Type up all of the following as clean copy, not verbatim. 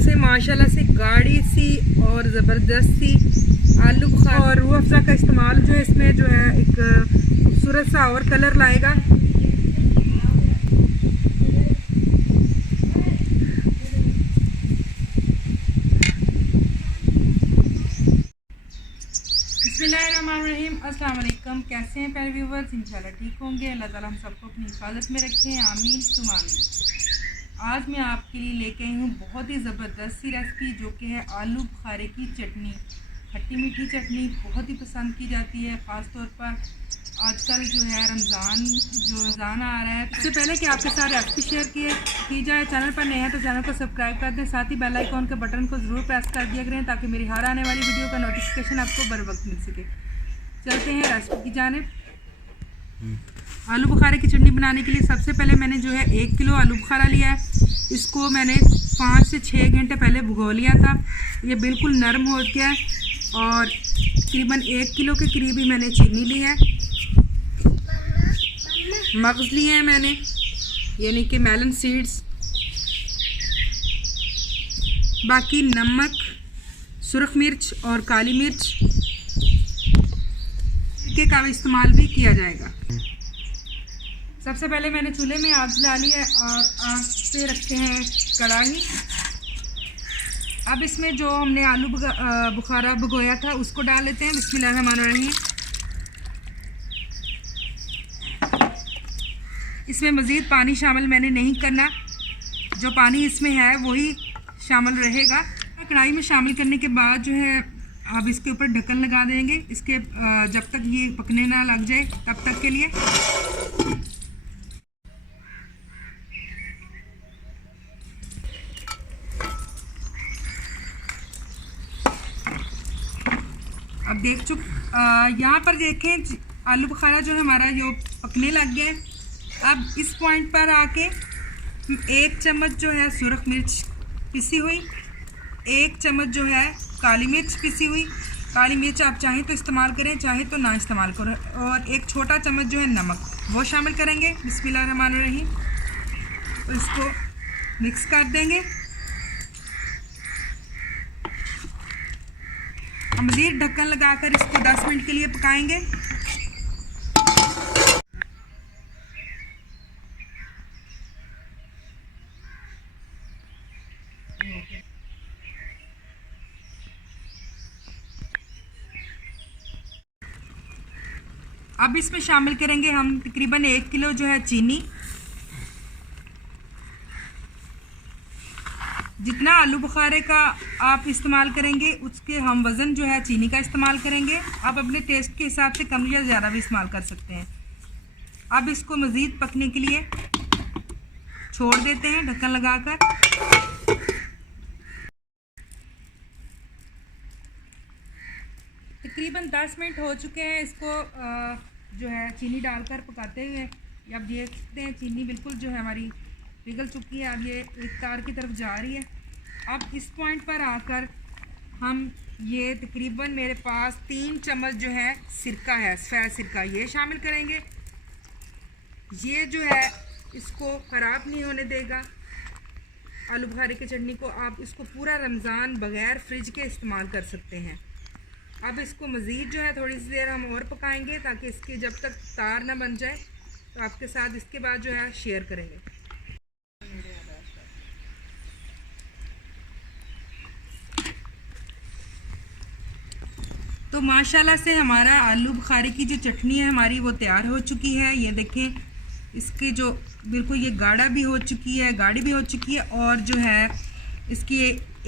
से माशाल्लाह से गाढ़ी सी और ज़बरदस्त सी आलू बुखारा और रूह अफ़ज़ा का इस्तेमाल जो है इसमें जो है एक खूबसूरत सा और कलर लाएगा। बिस्मिल्लाहिर्रहमानिर्रहीम। अस्सलाम वालेकुम। कैसे हैं प्यारे व्यूवर्स? इंशाल्लाह ठीक होंगे। अल्लाह ताला हम सबको अपनी हिफाजत में रखें, आमीन सुम आमीन। आज मैं आपके लिए लेके आई हूँ बहुत ही ज़बरदस्त सी रेसिपी जो कि है आलू बुखारे की चटनी। खट्टी मीठी चटनी बहुत ही पसंद की जाती है, ख़ास तौर पर आजकल जो है रमज़ान आ रहा है। इससे पहले कि आपके साथ रेसिपी शेयर की जाए, चैनल पर नए हैं तो चैनल को सब्सक्राइब कर दें, साथ ही बेल आइकॉन के बटन को ज़रूर प्रेस कर दिया करें ताकि मेरी हर आने वाली वीडियो का नोटिफिकेशन आपको बर वक्त मिल सके। चलते हैं रेसिपी की जानिब। आलू बुखारे की चटनी बनाने के लिए सबसे पहले मैंने जो है 1 किलो आलू बुखारा लिया है। इसको मैंने 5 से 6 घंटे पहले भिगो लिया था। ये बिल्कुल नरम हो गया है और तकरीबन 1 किलो के करीब ही मैंने चीनी ली है। मगज़ लिए हैं मैंने, यानी कि मेलन सीड्स। बाकी नमक, सुरख मिर्च और काली मिर्च का इस्तेमाल भी किया जाएगा। सबसे पहले मैंने चूल्हे में आग जला ली है और आग पे रखे हैं कढ़ाई। अब इसमें जो हमने आलू बुखारा भिगोया था उसको डाल लेते हैं। बिस्मिल्लाहिर्रहमानिर्रहीम। इसमें मज़ीद पानी शामिल मैंने नहीं करना, जो पानी इसमें है वही शामिल रहेगा। कढ़ाई में शामिल करने के बाद जो है अब इसके ऊपर ढक्कन लगा देंगे, इसके जब तक ये पकने ना लग जाए तब तक के लिए। अब यहाँ पर देखें आलू बुखारा जो हमारा जो पकने लग गया है। अब इस पॉइंट पर आके 1 चम्मच जो है सुरख मिर्च पिसी हुई, 1 चम्मच जो है काली मिर्च पिसी हुई। काली मिर्च आप चाहें तो इस्तेमाल करें, चाहे तो ना इस्तेमाल करें। और 1 छोटा चम्मच जो है नमक वो शामिल करेंगे। बिस्मिल्लाहिर्रहमानिर्रहीम। तो इसको मिक्स कर देंगे। हम मज़ीद ढक्कन लगाकर इसको 10 मिनट के लिए पकाएंगे। अब इसमें शामिल करेंगे हम तकरीबन 1 किलो जो है चीनी। जितना आलू बुखारे का आप इस्तेमाल करेंगे उसके हम वज़न जो है चीनी का इस्तेमाल करेंगे। आप अपने टेस्ट के हिसाब से कम या ज़्यादा भी इस्तेमाल कर सकते हैं। अब इसको मज़ीद पकने के लिए छोड़ देते हैं ढक्कन लगाकर। तकरीबन 10 मिनट हो चुके हैं इसको जो है चीनी डालकर पकाते हुए। अब देख सकते हैं चीनी बिल्कुल जो है हमारी पिघल चुकी है। अब ये एक तार की तरफ जा रही है। अब इस पॉइंट पर आकर हम ये तकरीबन मेरे पास 3 चम्मच जो है सिरका है, सफ़ेद सिरका, ये शामिल करेंगे। ये जो है इसको ख़राब नहीं होने देगा आलू बुखारे की चटनी को। आप इसको पूरा रमज़ान बग़ैर फ्रिज के इस्तेमाल कर सकते हैं। अब इसको मज़ीद जो है थोड़ी सी देर हम और पकाएंगे ताकि इसकी जब तक तार ना बन जाए, तो आपके साथ इसके बाद जो है शेयर करेंगे। तो माशाल्लाह से हमारा आलू बुखारे की जो चटनी है हमारी वो तैयार हो चुकी है। ये देखें इसकी जो बिल्कुल ये गाढ़ा भी हो चुकी है, गाढ़ी भी हो चुकी है और जो है इसकी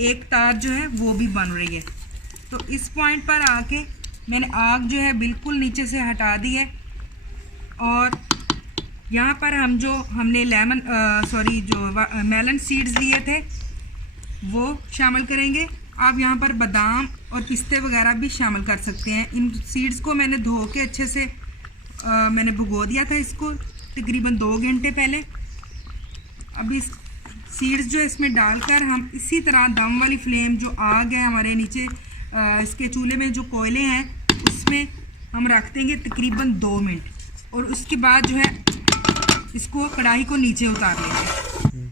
एक तार जो है वो भी बन रही है। तो इस पॉइंट पर आके मैंने आग जो है बिल्कुल नीचे से हटा दी है और यहाँ पर हमने मेलन सीड्स लिए थे वो शामिल करेंगे। आप यहाँ पर बादाम और पिस्ते वगैरह भी शामिल कर सकते हैं। इन सीड्स को मैंने धो के अच्छे से मैंने भिगो दिया था इसको तकरीबन 2 घंटे पहले। अब इस सीड्स जो इसमें डालकर हम इसी तरह दम वाली फ्लेम जो आग है हमारे नीचे इसके चूल्हे में जो कोयले हैं उसमें हम रख देंगे तकरीबन 2 मिनट और उसके बाद जो है इसको कढ़ाई को नीचे उतार लेंगे।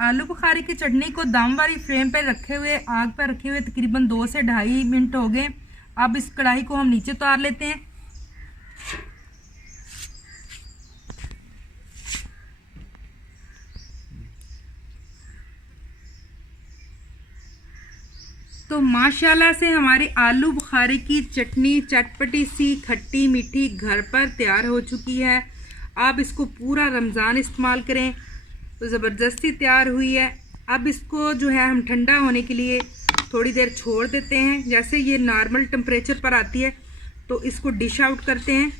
आलू बुखारे की चटनी को दम वाली फ्लेम पर रखे हुए, आग पर रखे हुए तकरीबन 2 से 2.5 मिनट हो गए। अब इस कढ़ाई को हम नीचे उतार लेते हैं। तो माशाल्लाह से हमारी आलू बुखारे की चटनी चटपटी सी खट्टी मीठी घर पर तैयार हो चुकी है। आप इसको पूरा रमज़ान इस्तेमाल करें तो ज़बरदस्ती तैयार हुई है। अब इसको जो है हम ठंडा होने के लिए थोड़ी देर छोड़ देते हैं। जैसे ये नॉर्मल टेम्परेचर पर आती है तो इसको डिश आउट करते हैं।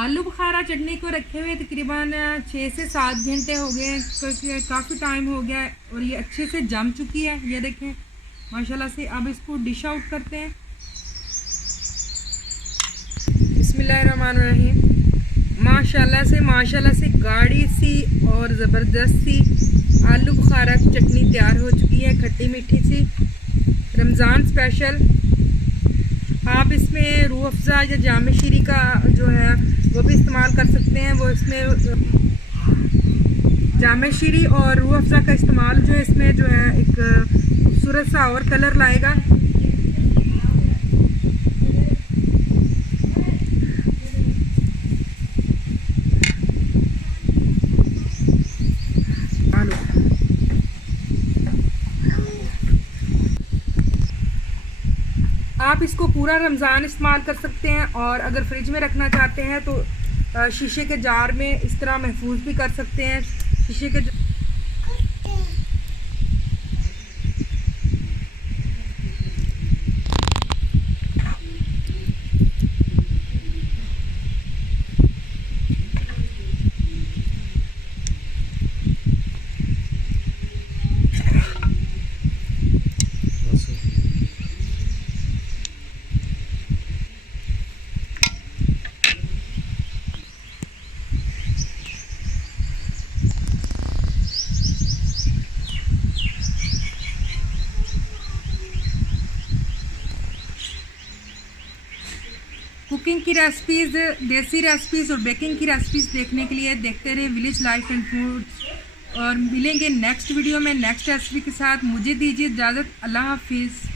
आलू बुखारा चटनी को रखे हुए तकरीबन 6 से 7 घंटे हो गए, क्योंकि काफ़ी टाइम हो गया है और ये अच्छे से जम चुकी है। ये देखें माशाल्लाह से। अब इसको डिश आउट करते हैं। बिस्मिल्लाहिर्रहमानिर्रहीम। माशाल्लाह से गाढ़ी सी और ज़बरदस्त सी आलू बुखारा की चटनी तैयार हो चुकी है, खट्टी मीठी सी, रमज़ान स्पेशल। आप इसमें रूह अफ़ज़ा या जामे शीरी का जो है वो भी इस्तेमाल कर सकते हैं। वो इसमें जामे शीरी और रूह अफ़ज़ा का इस्तेमाल जो है इसमें जो है एक खूबसूरत सा और कलर लाएगा। आप इसको पूरा रमज़ान इस्तेमाल कर सकते हैं और अगर फ्रिज में रखना चाहते हैं तो शीशे के जार में इस तरह महफूज भी कर सकते हैं। शीशे के कुकिंग की रेसिपीज़, देसी रेसिपीज़ और बेकिंग की रेसिपीज़ देखने के लिए देखते रहे विलेज लाइफ एंड फूड्स। और मिलेंगे नेक्स्ट वीडियो में नेक्स्ट रेसिपी के साथ। मुझे दीजिए इजाज़त। अल्लाह हाफिज़।